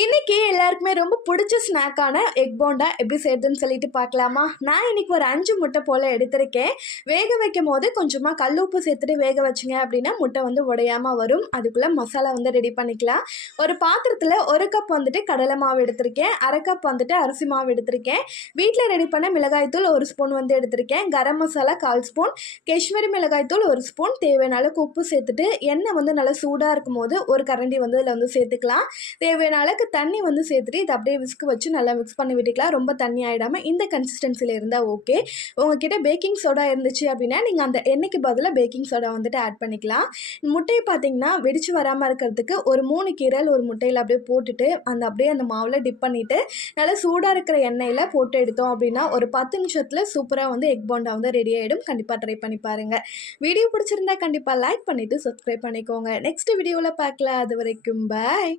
இன்னைக்கு எல்லாருக்குமே ரொம்ப பிடிச்ச ஸ்நாக்கான எக் போண்டா எப்படி செய்யுதுன்னு சொல்லிட்டு பார்க்கலாமா? நான் இன்னைக்கு ஒரு 5 முட்டை போல் எடுத்திருக்கேன். வேக வைக்கும் போது கொஞ்சமாக கல் உப்பு சேர்த்துட்டு வேக வச்சிங்க அப்படின்னா முட்டை வந்து உடையாமல் வரும். அதுக்குள்ளே மசாலா வந்து ரெடி பண்ணிக்கலாம். ஒரு பாத்திரத்தில் 1 கப் வந்துட்டு கடலை மாவு எடுத்திருக்கேன், 1/2 கப் வந்துட்டு அரிசி மாவு எடுத்திருக்கேன், வீட்டில் ரெடி பண்ண மிளகாய்த்தூள் 1 ஸ்பூன் வந்து எடுத்திருக்கேன், கரம் மசாலா 1/4 ஸ்பூன், காஷ்மீரி மிளகாய்த்தூள் 1 ஸ்பூன், தேவையான அளவுக்கு உப்பு சேர்த்துட்டு எண்ணெய் வந்து நல்லா சூடாக இருக்கும் போது ஒரு கரண்டி வந்து இதில் வந்து சேர்த்துக்கலாம். தேவையான அளவுக்கு தண்ணி வந்து சேர்த்துட்டு இதை அப்படியே விஸ்க் வச்சு நல்லா மிக்ஸ் பண்ணி விட்டுக்கலாம். ரொம்ப தண்ணி ஆகிடாமல் இந்த கன்சிஸ்டன்சியில் இருந்தால் ஓகே. உங்ககிட்ட பேக்கிங் சோடா இருந்துச்சு அப்படின்னா நீங்கள் அந்த எண்ணெய்க்கு பதிலாக பேக்கிங் சோடா வந்துட்டு ஆட் பண்ணிக்கலாம். முட்டையை பார்த்தீங்கன்னா வெடிச்சு வராமல் இருக்கிறதுக்கு ஒரு 3 கீரல் ஒரு முட்டையில் அப்படியே போட்டுட்டு அப்படியே அந்த மாவில் டிப் பண்ணிவிட்டு நல்லா சூடாக இருக்கிற எண்ணெயில் போட்டு எடுத்தோம் அப்படின்னா ஒரு 10 நிமிஷத்தில் சூப்பராக வந்து எக் போண்டா வந்து ரெடி ஆகிடும். கண்டிப்பாக ட்ரை பண்ணி பாருங்கள். வீடியோ பிடிச்சிருந்தா கண்டிப்பாக லைக் பண்ணிவிட்டு சப்ஸ்கிரைப் பண்ணிக்கோங்க. நெக்ஸ்ட் வீடியோவில் பார்க்கலாம். அது வரைக்கும் பாய்.